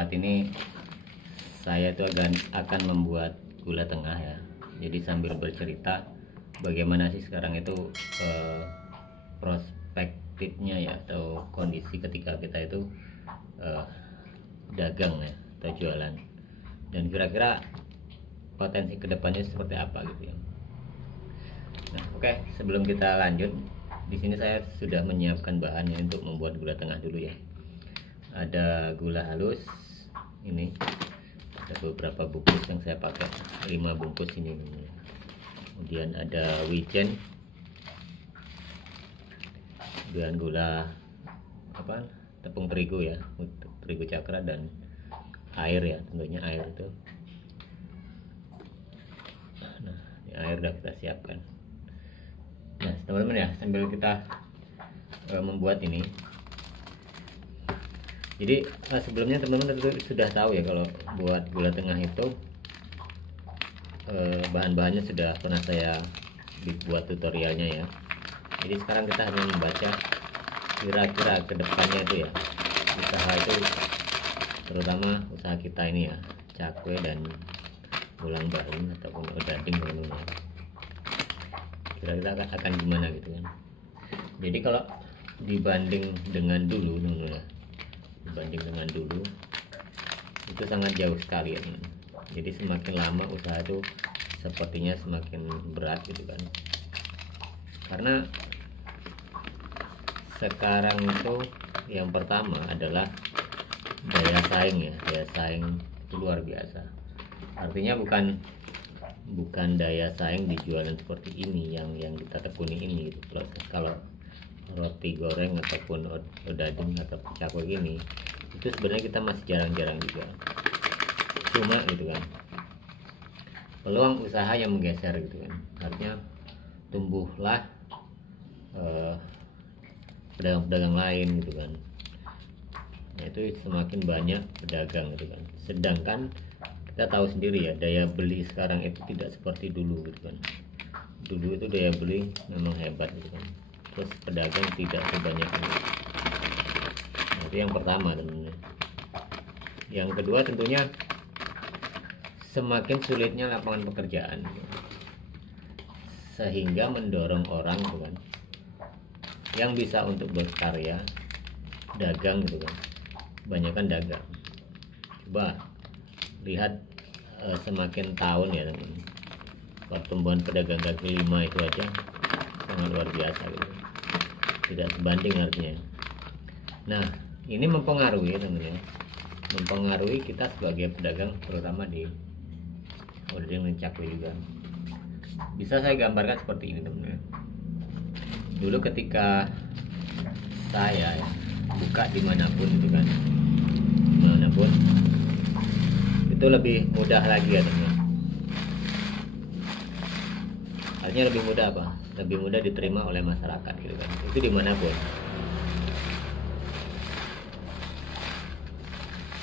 saat ini saya itu akan membuat gula tengah ya. Jadi sambil bercerita bagaimana sih sekarang itu prospektifnya ya, atau kondisi ketika kita itu dagang ya atau jualan, dan kira-kira potensi kedepannya seperti apa gitu ya. Nah, oke, sebelum kita lanjut, di sini saya sudah menyiapkan bahannya untuk membuat gula tengah dulu ya. Ada gula halus, ini ada beberapa bungkus yang saya pakai, 5 bungkus ini. Kemudian ada wijen, kemudian gula tepung terigu ya, terigu cakra, dan air ya, tentunya air itu. Nah, ini air udah kita siapkan. Nah teman-teman ya, sambil kita membuat ini, jadi sebelumnya teman-teman sudah tahu ya kalau buat gula tengah itu bahan-bahannya sudah pernah saya dibuat tutorialnya ya. Jadi sekarang kita hanya membaca kira-kira kedepannya itu ya, usaha itu, terutama usaha kita ini ya, cakwe dan ulang barung ataupun odading teman-teman, kira-kira akan gimana gitu kan. Jadi kalau dibanding dengan dulu teman-teman ya, dibanding dengan dulu itu sangat jauh sekali ya teman. Jadi semakin lama usaha itu sepertinya semakin berat gitu kan, karena sekarang itu yang pertama adalah daya saing ya. Daya saing itu luar biasa, artinya bukan daya saing di jualan seperti ini yang kita tekuni ini gitu. Kalau roti goreng ataupun odading atau cakwe ini, itu sebenarnya kita masih jarang-jarang juga. Cuma gitu kan, peluang usaha yang menggeser gitu kan, artinya tumbuhlah pedagang-pedagang lain gitu kan. Nah, itu semakin banyak pedagang gitu kan. Sedangkan kita tahu sendiri ya, daya beli sekarang itu tidak seperti dulu gitu kan. Dulu itu daya beli memang hebat gitu kan, terus pedagang tidak sebanyak ini. Nah, itu yang pertama teman-teman. Yang kedua tentunya semakin sulitnya lapangan pekerjaan, sehingga mendorong orang gitu kan, yang bisa untuk berkarya dagang gitu kan, kebanyakan dagang. Coba lihat semakin tahun ya teman-teman, pertumbuhan pedagang kaki lima itu aja sangat luar biasa gitu, tidak sebanding artinya. Nah ini mempengaruhi teman-teman, mempengaruhi kita sebagai pedagang, terutama di odading cakwe juga. Bisa saya gambarkan seperti ini teman-teman. Dulu ketika saya ya, buka dimanapun gitu kan, dimanapun itu lebih mudah lagi ya teman-teman. Artinya lebih mudah apa? Lebih mudah diterima oleh masyarakat gitu kan, itu dimanapun.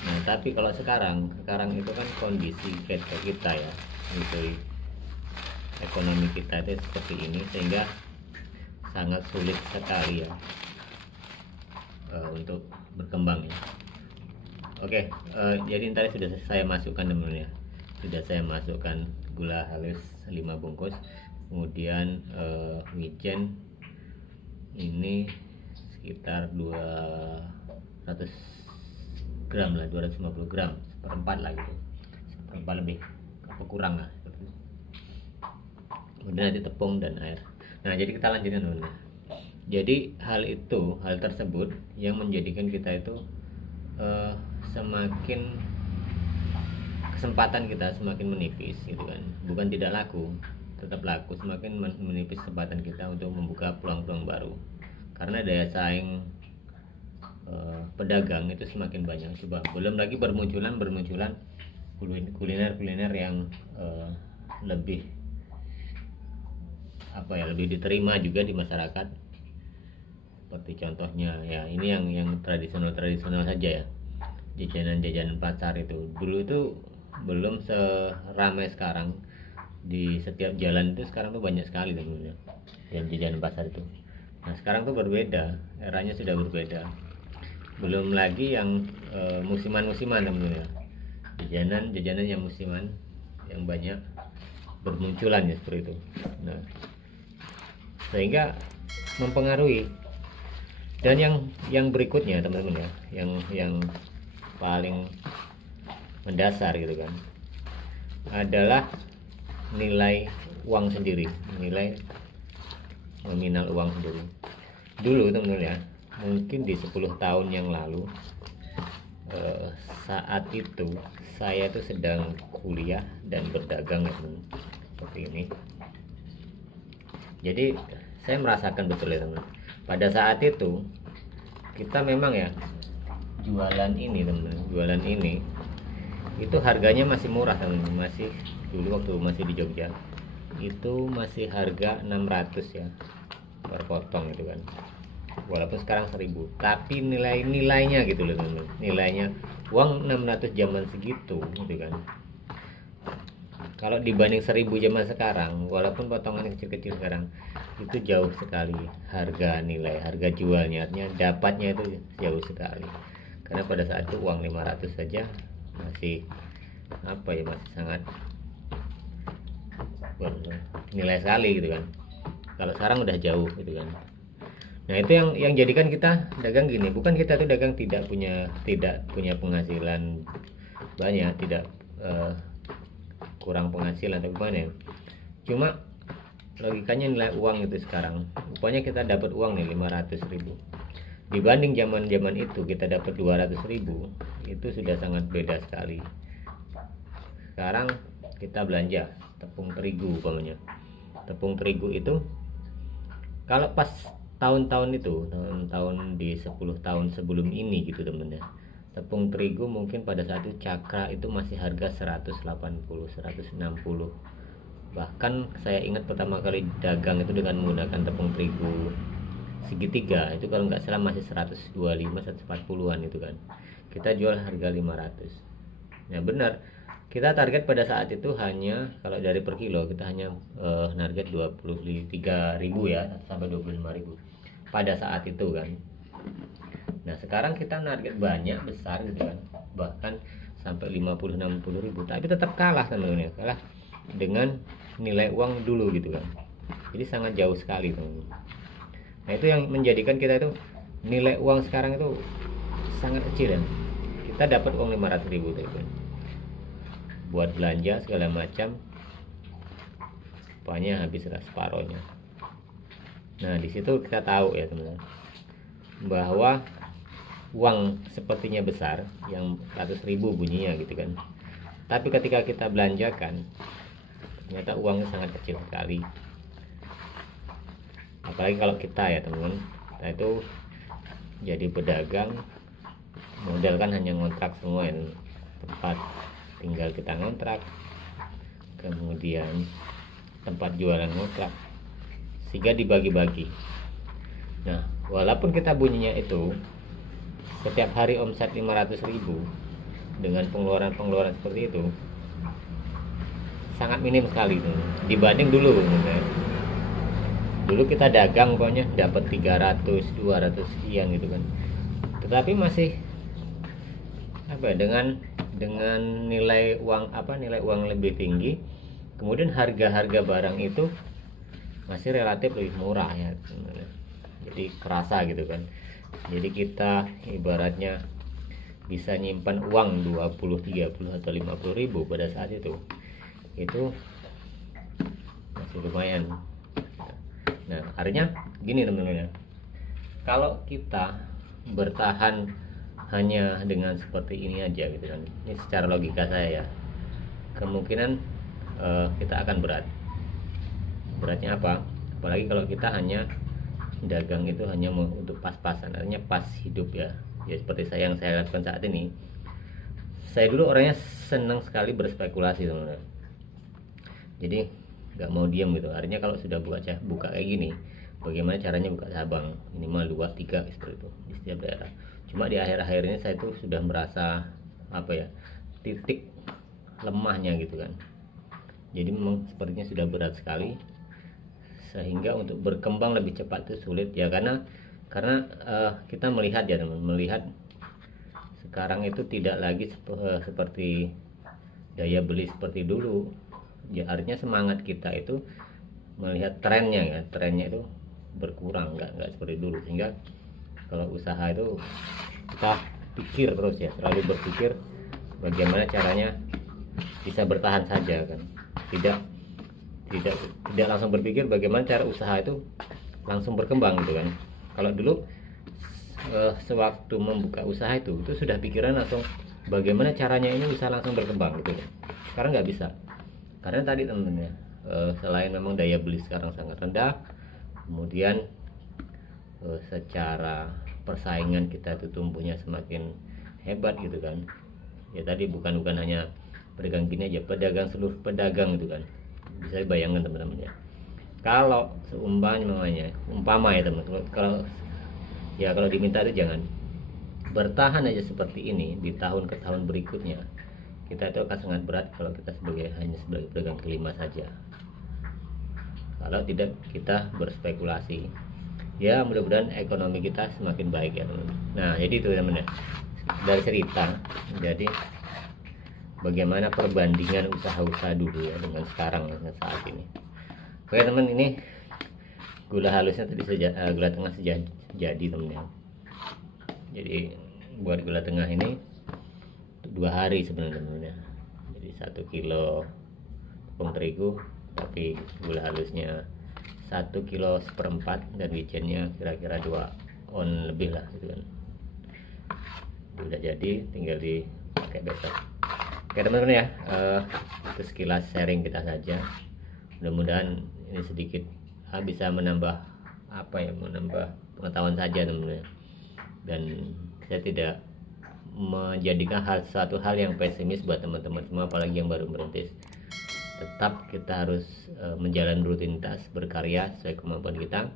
Nah tapi kalau sekarang itu kan kondisi kita ya, gitu, ekonomi kita itu seperti ini, sehingga sangat sulit sekali ya untuk berkembang ya. Oke, jadi tadi sudah saya masukkan teman-teman ya, sudah saya masukkan gula halus 5 bungkus, kemudian wijen ini sekitar 200 gram lah, 250 gram, seperempat lah gitu, seperempat lebih apa kurang lah seperti itu. Kemudian nanti tepung dan air. Nah jadi kita lanjutkan teman-teman. Jadi hal tersebut yang menjadikan kita itu semakin kesempatan kita semakin menipis gitu kan. Bukan tidak laku, tetap laku, semakin menipis kesempatan kita untuk membuka peluang-peluang baru, karena daya saing pedagang itu semakin banyak. Coba belum lagi bermunculan kuliner yang lebih lebih diterima juga di masyarakat. Seperti contohnya ya, ini yang tradisional saja ya, jajanan pasar itu. Dulu itu belum seramai sekarang, di setiap jalan itu sekarang tuh banyak sekali teman-teman yang jajanan pasar itu. Nah sekarang tuh berbeda, eranya sudah berbeda. Belum lagi yang musiman-musiman teman-teman ya. Jajanan yang musiman yang banyak bermunculan ya seperti itu. Nah, sehingga mempengaruhi. Dan yang berikutnya teman-teman ya, yang paling mendasar gitu kan, adalah nilai uang sendiri, nilai nominal uang sendiri. Dulu teman-teman ya, mungkin di 10 tahun yang lalu, saat itu saya tuh sedang kuliah dan berdagang ya teman, seperti ini. Jadi saya merasakan betul ya teman, pada saat itu kita memang ya jualan ini teman, jualan ini itu harganya masih murah teman, masih dulu waktu masih di Jogja itu masih harga 600 ya per potong gitu kan, walaupun sekarang 1000, tapi nilainya gitu loh teman, nilainya uang 600 zaman segitu gitu kan. Kalau dibanding 1000 zaman sekarang, walaupun potongannya kecil-kecil sekarang, itu jauh sekali harga jualnya, artinya dapatnya itu jauh sekali. Karena pada saat itu uang 500 saja masih masih sangat bernilai sekali gitu kan. Kalau sekarang udah jauh gitu kan. Nah, itu yang jadikan kita dagang gini. Bukan kita tuh dagang tidak punya penghasilan banyak, tidak kurang penghasilan atau gimana ya. Cuma logikanya nilai uang itu sekarang, rupanya kita dapat uang nih 500.000. Dibanding zaman itu kita dapat 200.000, itu sudah sangat beda sekali. Sekarang kita belanja tepung terigu umpamanya. Tepung terigu itu kalau pas tahun-tahun itu, tahun-tahun di 10 tahun sebelum ini gitu temen ya, tepung terigu mungkin pada saat itu cakra itu masih harga 180, 160. Bahkan saya ingat pertama kali dagang itu dengan menggunakan tepung terigu segitiga, itu kalau nggak salah masih 125, 140-an itu kan. Kita jual harga 500. Ya benar, kita target pada saat itu hanya, kalau dari per kilo kita hanya target 23.000 ya, sampai 25.000 pada saat itu kan. Nah sekarang kita target banyak, besar gitu kan, bahkan sampai 50-60.000, tapi tetap kalah teman-teman, kalah dengan nilai uang dulu gitu kan. Jadi sangat jauh sekali teman-teman. Nah itu yang menjadikan kita itu nilai uang sekarang itu sangat kecil ya. Kita dapat uang 500.000 gitu kan, buat belanja segala macam, pokoknya habislah separohnya. Nah di situ kita tahu ya teman-teman, bahwa uang sepertinya besar, yang 100.000 bunyinya gitu kan, tapi ketika kita belanjakan ternyata uangnya sangat kecil sekali. Apalagi kalau kita ya teman-teman, kita itu jadi pedagang, modal kan hanya ngontrak semua ya, tempat tinggal kita ngontrak, kemudian tempat jualan ngontrak, sehingga dibagi-bagi. Nah walaupun kita bunyinya itu setiap hari omset 500.000, dengan pengeluaran seperti itu sangat minim sekali tuh, dibanding dulu misalnya. Dulu kita dagang pokoknya dapat 300, 200 sekian gitu kan, tetapi masih dengan nilai uang lebih tinggi, kemudian harga barang itu masih relatif lebih murah ya, jadi kerasa gitu kan. Jadi kita ibaratnya bisa nyimpan uang 20, 30 atau 50.000 pada saat itu masih lumayan. Nah artinya gini teman-teman ya, kalau kita bertahan hanya dengan seperti ini aja gitu kan, ini secara logika saya ya, kemungkinan kita akan beratnya apa, apalagi kalau kita hanya dagang itu hanya untuk pas-pasan, artinya pas hidup ya seperti yang saya lakukan saat ini. Saya dulu orangnya senang sekali berspekulasi teman-teman, jadi nggak mau diam gitu. Artinya kalau sudah buka kayak gini, bagaimana caranya buka cabang minimal 2, 3 seperti itu di setiap daerah. Cuma di akhir-akhir ini saya tuh sudah merasa titik lemahnya gitu kan. Jadi memang sepertinya sudah berat sekali, sehingga untuk berkembang lebih cepat itu sulit ya, karena kita melihat ya teman, melihat sekarang itu tidak lagi seperti daya beli seperti dulu. Ya, artinya semangat kita itu melihat trennya kan, trennya itu berkurang, nggak seperti dulu. Sehingga kalau usaha itu kita pikir terus ya, selalu berpikir bagaimana caranya bisa bertahan saja kan, tidak langsung berpikir bagaimana cara usaha itu langsung berkembang gitu kan. Kalau dulu sewaktu membuka usaha itu sudah pikiran langsung bagaimana caranya ini usaha langsung berkembang gitu kan. Sekarang nggak bisa, karena tadi teman-teman ya, selain memang daya beli sekarang sangat rendah, kemudian secara persaingan kita itu tumbuhnya semakin hebat gitu kan. Ya tadi bukan hanya pedagang gini aja, seluruh pedagang itu kan. Bisa bayangkan teman-teman ya, kalau umpama ya teman-teman, kalau diminta itu jangan bertahan aja seperti ini di tahun ke tahun berikutnya, kita itu akan sangat berat kalau kita hanya sebagai pedagang kelima saja. Kalau tidak kita berspekulasi, ya mudah-mudahan ekonomi kita semakin baik ya teman-teman. Nah jadi itu teman-teman, dari cerita jadi bagaimana perbandingan usaha-usaha dulu ya dengan sekarang, dengan saat ini. Oke teman, ini gula halusnya tadi gula tengah jadi teman ya. Jadi buat gula tengah ini 2 hari sebenarnya teman ya. Jadi 1 kilo tepung terigu, tapi gula halusnya 1,4 kilo dan wijennya kira-kira 2 on lebih lah gitu kan. Udah jadi, tinggal dipakai besok. Oke teman-teman ya, itu sekilas sharing kita saja. Mudah-mudahan ini sedikit bisa menambah menambah pengetahuan saja teman-teman. Dan saya tidak menjadikan suatu hal yang pesimis buat teman-teman semua, apalagi yang baru merintis. Tetap kita harus menjalani rutinitas, berkarya sesuai kemampuan kita.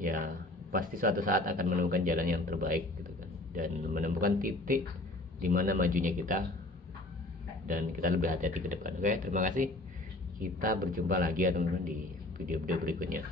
Ya pasti suatu saat akan menemukan jalan yang terbaik gitu kan, dan menemukan titik di mana majunya kita, dan kita lebih hati-hati ke depan. Oke, terima kasih. Kita berjumpa lagi ya teman-teman di video-video berikutnya.